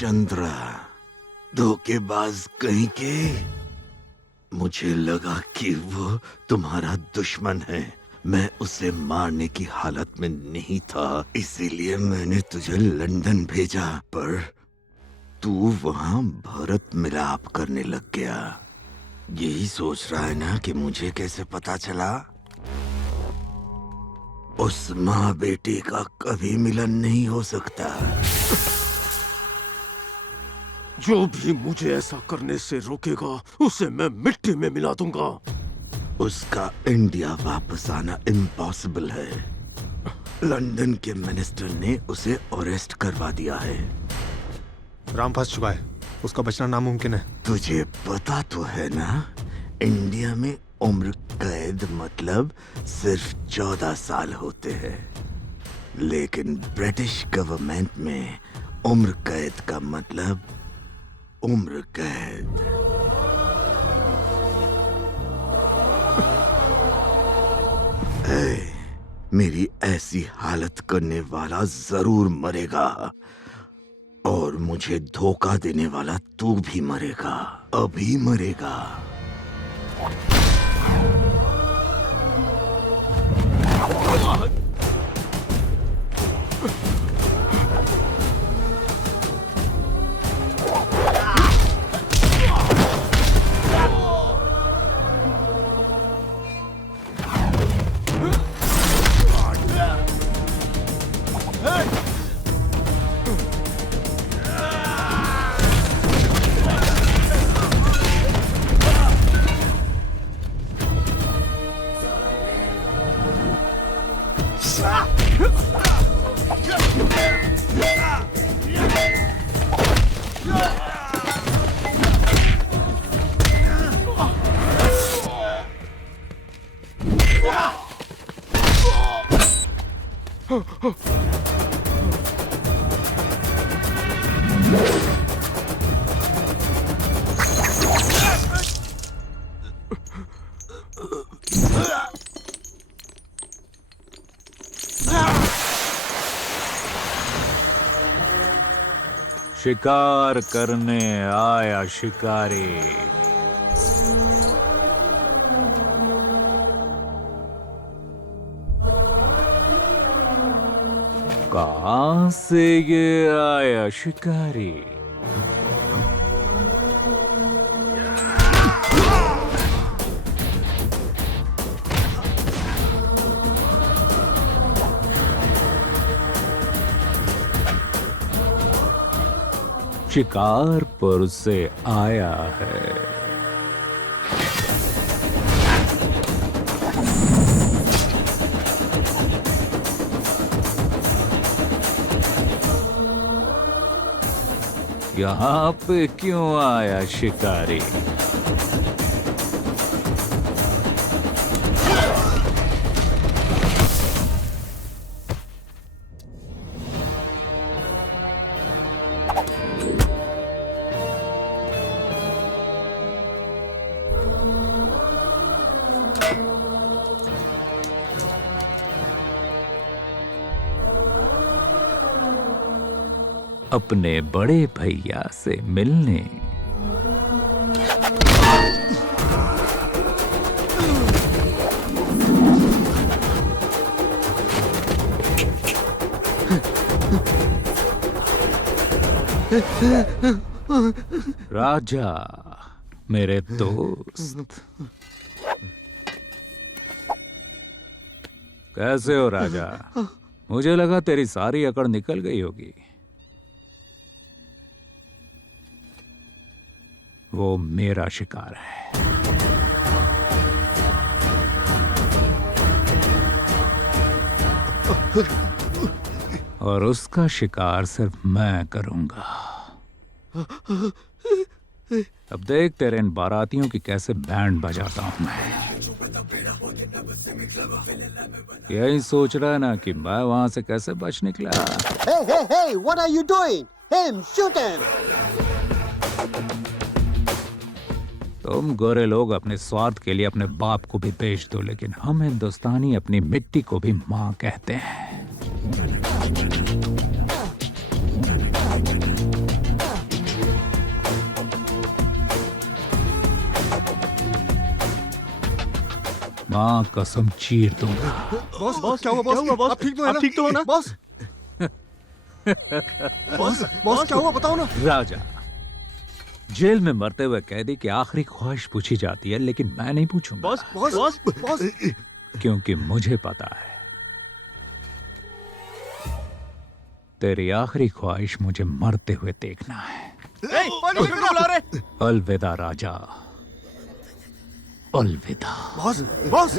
चंद्रा, धोखेबाज कहीं के। मुझे लगा कि वो तुम्हारा दुश्मन है। मैं उसे मारने की हालत में नहीं था, इसीलिए मैंने तुझे लंदन भेजा। पर तू वहां भरत मिलाप करने लग गया। यही सोच रहा है ना कि मुझे कैसे पता चला? उस माँ बेटी का कभी मिलन नहीं हो सकता। जो भी मुझे ऐसा करने से रोकेगा उसे मैं मिट्टी में मिला दूंगा। उसका इंडिया वापस आना इम्पॉसिबल है। लंदन के मिनिस्टर ने उसे अरेस्ट करवा दिया है। राम फंस चुका है, उसका बचना नामुमकिन है। तुझे पता तो है ना, इंडिया में उम्र कैद मतलब सिर्फ 14 साल होते हैं, लेकिन ब्रिटिश गवर्नमेंट में उम्र कैद का मतलब उम्र कैद। मेरी ऐसी हालत करने वाला जरूर मरेगा, और मुझे धोखा देने वाला तू भी मरेगा, अभी मरेगा। शिकार करने आया शिकारी। कहां से ये आया शिकारी? शिकारपुर से आया है। यहाँ पे क्यों आया शिकारी? अपने बड़े भैया से मिलने। राजा, मेरे दोस्त, कैसे हो राजा? मुझे लगा तेरी सारी अकड़ निकल गई होगी। वो मेरा शिकार है। और उसका शिकार सिर्फ मैं करूंगा। अब देख तेरे इन बारातियों की कैसे बैंड बजाता हूं मैं। यही सोच रहा है ना कि मैं वहां से कैसे बच निकला। Hey, hey, hey, what are you doing? Him, shoot him! तुम गोरे लोग अपने स्वार्थ के लिए अपने बाप को भी बेच दो, लेकिन हम हिंदुस्तानी अपनी मिट्टी को भी माँ कहते हैं। माँ कसम चीर दूंगा। बॉस बॉस क्या हुआ बॉस? आप ठीक तो है ना? आप ठीक तो हो ना बॉस? बॉस क्या हुआ बताओ ना। राजा, जेल में मरते हुए कैदी की आखिरी ख्वाहिश पूछी जाती है, लेकिन मैं नहीं पूछूंगा। बॉस बॉस बॉस क्योंकि मुझे पता है तेरी आखिरी ख्वाहिश मुझे मरते हुए देखना है। अलविदा राजा, अलविदा। बॉस बॉस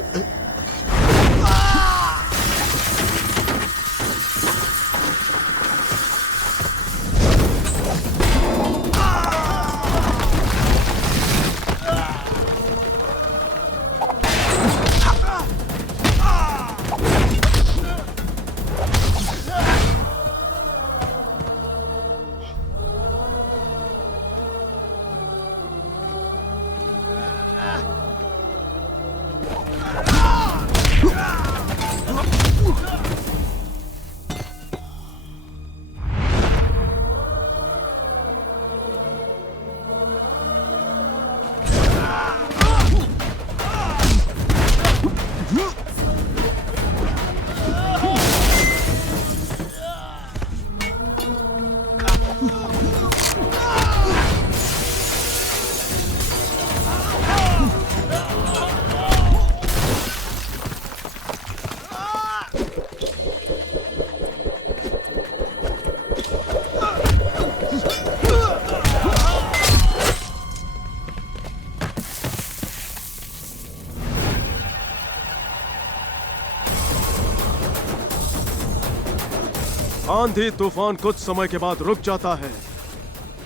आंधी तूफान कुछ समय के बाद रुक जाता है,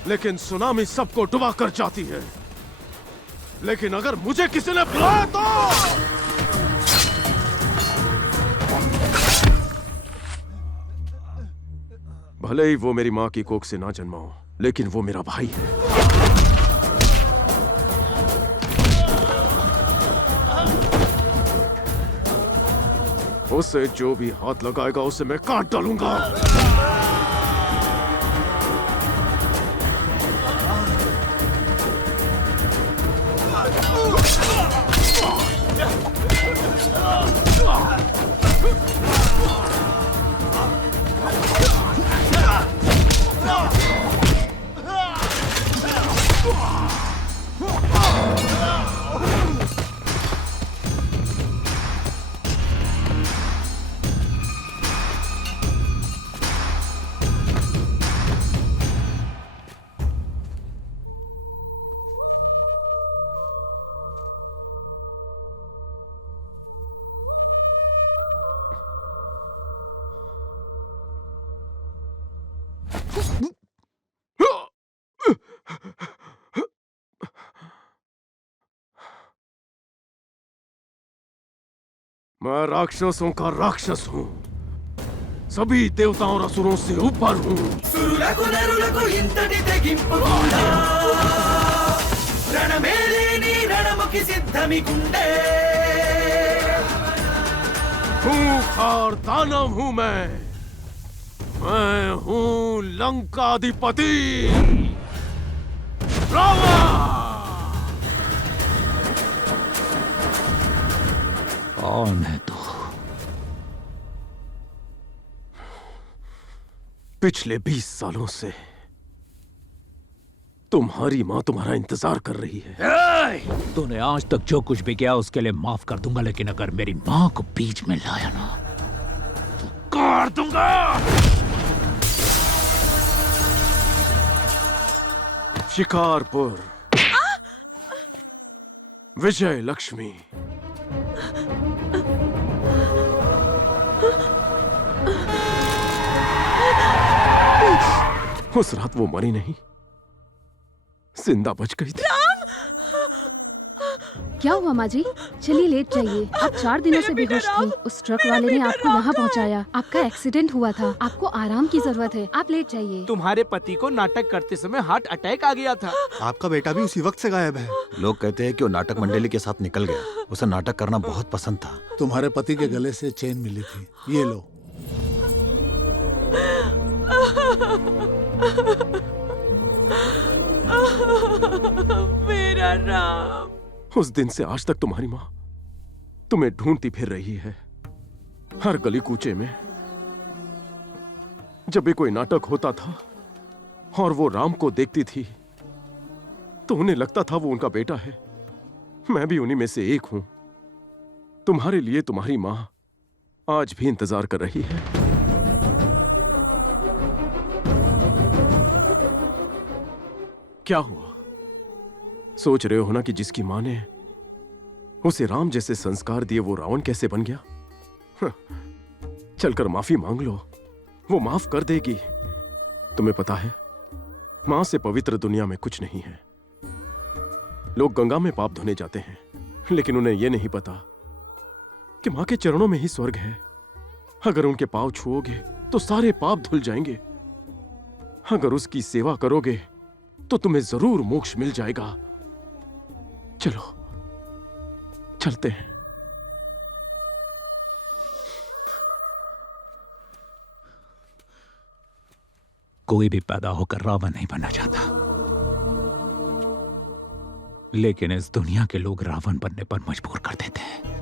लेकिन सुनामी सबको डुबा कर जाती है। लेकिन अगर मुझे किसी ने बुलाया तो भले ही वो मेरी मां की कोख से ना जन्मा हो, लेकिन वो मेरा भाई है। उसे जो भी हाथ लगाएगा उसे मैं काट डालूंगा। मैं राक्षसों का राक्षस हूँ, सभी देवताओं और असुरों से ऊपर हूँ। సురులకు నరులకు ఇంతటి తెగింపు కూడా రణమేలేని రణముకి సిద్ధమి గుండె खूंखार दानव हूँ मैं हूँ लंकाधिपति रावण। कौन है तू? पिछले 20 सालों से तुम्हारी मां तुम्हारा इंतजार कर रही है। तूने आज तक जो कुछ भी किया उसके लिए माफ कर दूंगा, लेकिन अगर मेरी मां को बीच में लाया ना तो काट दूंगा। शिकारपुर, विजय लक्ष्मी। उस रात वो मरी नहीं, जिंदा बच गई थी। क्या हुआ माँ जी? चलिए लेट जाइए। आप 4 दिनों से बेहोश थी। उस ट्रक वाले ने आपको यहाँ पहुँचाया। आपका एक्सीडेंट हुआ था, आपको आराम की जरूरत है। आप लेट जाइए। तुम्हारे पति को नाटक करते समय हार्ट अटैक आ गया था। आपका बेटा भी उसी वक्त से गायब है। लोग कहते हैं कि वो नाटक मंडली के साथ निकल गया। उसे नाटक करना बहुत पसंद था। तुम्हारे पति के गले से चेन मिली थी, ये लो। मेरा राम। उस दिन से आज तक तुम्हारी माँ तुम्हें ढूंढती फिर रही है हर गली कूचे में। जब भी कोई नाटक होता था और वो राम को देखती थी तो उन्हें लगता था वो उनका बेटा है। मैं भी उन्हीं में से एक हूं। तुम्हारे लिए तुम्हारी मां आज भी इंतजार कर रही है। क्या हुआ? सोच रहे हो ना कि जिसकी मां ने उसे राम जैसे संस्कार दिए वो रावण कैसे बन गया? चलकर माफी मांग लो, वो माफ कर देगी। तुम्हें पता है, मां से पवित्र दुनिया में कुछ नहीं है। लोग गंगा में पाप धोने जाते हैं, लेकिन उन्हें यह नहीं पता कि मां के चरणों में ही स्वर्ग है। अगर उनके पांव छुओगे तो सारे पाप धुल जाएंगे। अगर उसकी सेवा करोगे तो तुम्हें जरूर मोक्ष मिल जाएगा। चलो चलते हैं। कोई भी पैदा होकर रावण नहीं बनना चाहता, लेकिन इस दुनिया के लोग रावण बनने पर मजबूर कर देते हैं।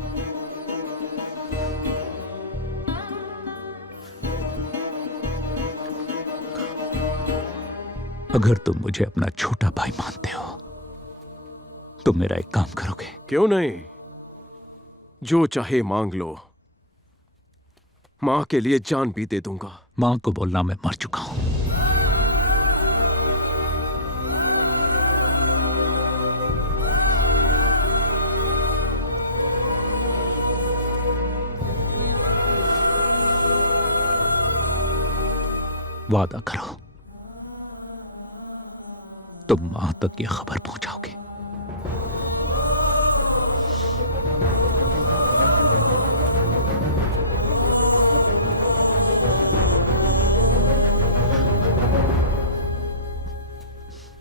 अगर तुम मुझे अपना छोटा भाई मानते हो तो मेरा एक काम करोगे? क्यों नहीं, जो चाहे मांग लो। मां के लिए जान भी दे दूंगा। मां को बोलना मैं मर चुका हूं। वादा करो तुम मां तक ये खबर पहुंचाओगे।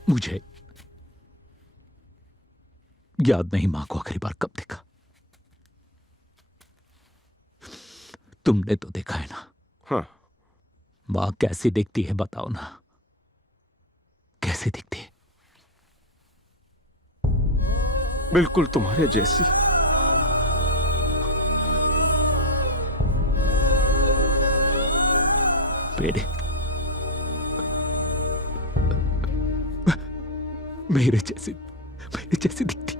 मुझे याद नहीं मां को आखिरी बार कब देखा। तुमने तो देखा है ना। हाँ। मां कैसी दिखती है बताओ ना, कैसी दिखती है? बिल्कुल तुम्हारे जैसी। बेटे, मेरे जैसी दिखती।